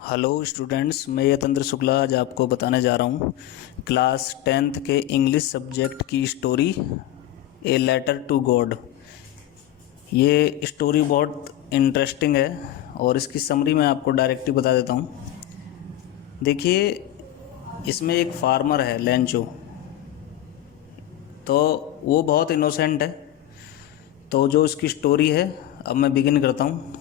Hello students, मैं यतेंद्र शुक्ला आज आपको बताने जा रहा हूँ क्लास 10th के इंग्लिश सब्जेक्ट की story a letter to God. ये स्टोरी बहुत इंटरेस्टिंग है और इसकी समरी मैं आपको डायरेक्टली बता देता हूँ। देखिए, इसमें एक फार्मर है लेंचो, तो वो बहुत इनोसेंट है। तो जो इसकी स्टोरी है, अब मैं बिगिन करता हूँ।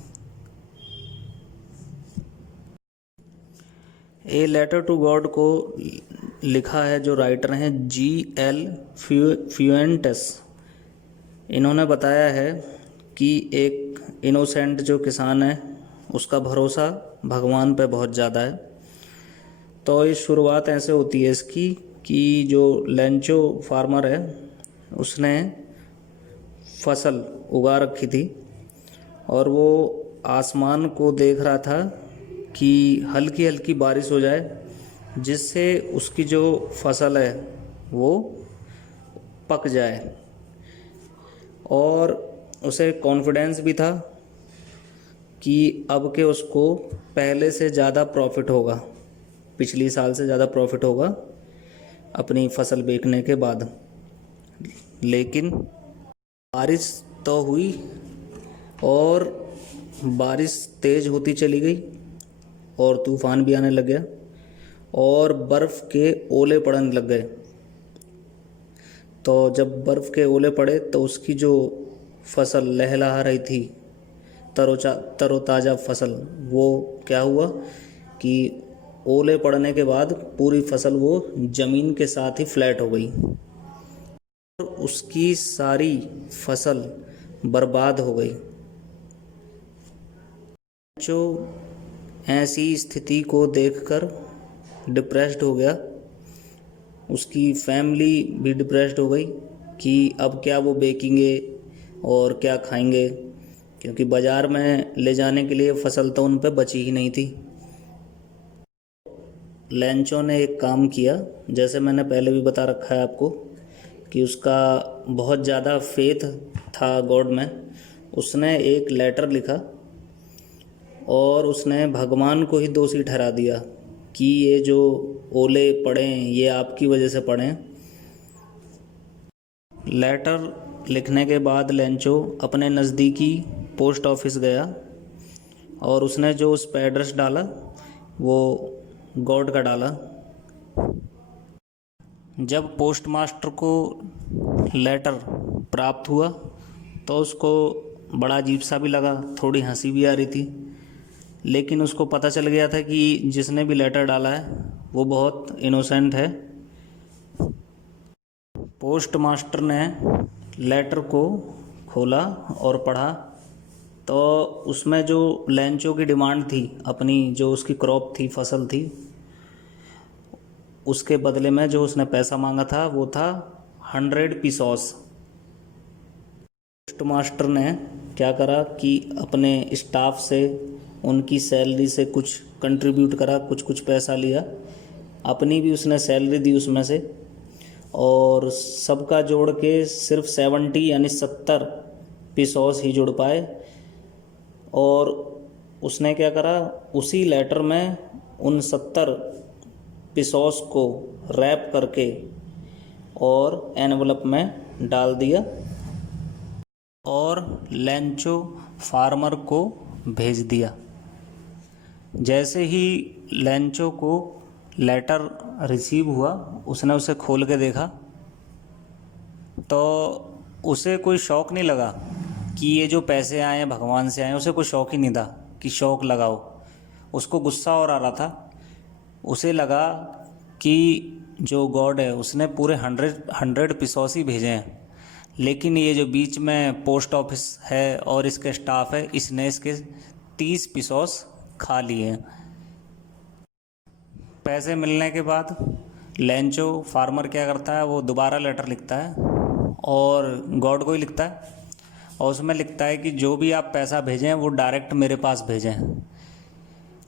ए लेटर टू गॉड को लिखा है, जो राइटर हैं G.L. फ्यूएंटेस। इन्होंने बताया है कि एक इनोसेंट जो किसान है उसका भरोसा भगवान पे बहुत ज़्यादा है। तो इस शुरुआत ऐसे होती है इसकी कि जो लेंचो फार्मर है उसने फसल उगा रखी थी और वो आसमान को देख रहा था कि हल्की हल्की बारिश हो जाए, जिससे उसकी जो फसल है वो पक जाए। और उसे कॉन्फिडेंस भी था कि अब के उसको पहले से ज़्यादा प्रॉफिट होगा, पिछली साल से ज़्यादा प्रॉफिट होगा अपनी फसल बेचने के बाद। लेकिन बारिश तो हुई और बारिश तेज़ होती चली गई और तूफ़ान भी आने लग गया और बर्फ़ के ओले पड़ने लग गए। तो जब बर्फ़ के ओले पड़े तो उसकी जो फसल लहलहा रही थी, तरोताज़ा फसल, वो क्या हुआ कि ओले पड़ने के बाद पूरी फसल वो ज़मीन के साथ ही फ्लैट हो गई और उसकी सारी फसल बर्बाद हो गई। जो ऐसी स्थिति को देखकर डिप्रेस्ड हो गया, उसकी फैमिली भी डिप्रेस्ड हो गई कि अब क्या वो बेचेंगे और क्या खाएंगे, क्योंकि बाज़ार में ले जाने के लिए फसल तो उन पे बची ही नहीं थी। लेंचो ने एक काम किया, जैसे मैंने पहले भी बता रखा है आपको कि उसका बहुत ज़्यादा फेथ था गॉड में। उसने एक लेटर लिखा और उसने भगवान को ही दोषी ठहरा दिया कि ये जो ओले पड़े ये आपकी वजह से पड़े। लेटर लिखने के बाद लेंचो अपने नज़दीकी पोस्ट ऑफिस गया और उसने जो उस पर एड्रेस डाला वो गॉड का डाला। जब पोस्ट मास्टर को लेटर प्राप्त हुआ तो उसको बड़ा अजीब सा भी लगा, थोड़ी हंसी भी आ रही थी। लेकिन उसको पता चल गया था कि जिसने भी लेटर डाला है वो बहुत इनोसेंट है। पोस्ट मास्टर ने लेटर को खोला और पढ़ा तो उसमें जो लेंचो की डिमांड थी, अपनी जो उसकी क्रॉप थी, फसल थी, उसके बदले में जो उसने पैसा मांगा था वो था 100 पीसोस। पोस्ट मास्टर ने क्या करा कि अपने स्टाफ से उनकी सैलरी से कुछ कंट्रीब्यूट करा, कुछ पैसा लिया, अपनी भी उसने सैलरी दी उसमें से, और सबका जोड़ के सिर्फ 70 यानी 70 पीसोस ही जुड़ पाए। और उसने क्या करा, उसी लेटर में उन 70 पीसोस को रैप करके और एनवलप में डाल दिया और लेंचो फार्मर को भेज दिया। जैसे ही लेंचो को लेटर रिसीव हुआ, उसने उसे खोल के देखा तो उसे कोई शौक़ नहीं लगा कि ये जो पैसे आए हैं भगवान से आए हैं। उसे कोई शौक़ ही नहीं था कि शौक़ लगाओ। उसको गुस्सा और आ रहा था। उसे लगा कि जो गॉड है उसने पूरे 100 पीसोस ही भेजे हैं, लेकिन ये जो बीच में पोस्ट ऑफिस है और इसके स्टाफ है, इसने इसके 30 पीसोस खा लिए हैं। पैसे मिलने के बाद लेंचो फार्मर क्या करता है, वो दोबारा लेटर लिखता है और गॉड को ही लिखता है और उसमें लिखता है कि जो भी आप पैसा भेजें वो डायरेक्ट मेरे पास भेजें।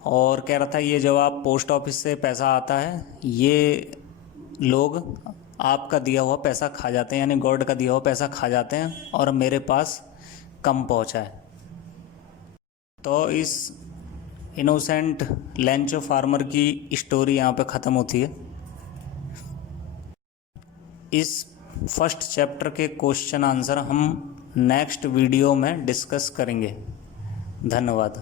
और कह रहा था ये जो आप पोस्ट ऑफिस से पैसा आता है ये लोग आपका दिया हुआ पैसा खा जाते हैं, यानी गॉड का दिया हुआ पैसा खा जाते हैं और मेरे पास कम पहुंचा है। तो इस इनोसेंट लेंचो फार्मर की स्टोरी यहाँ पे ख़त्म होती है। इस फर्स्ट चैप्टर के क्वेश्चन आंसर हम नेक्स्ट वीडियो में डिस्कस करेंगे। धन्यवाद।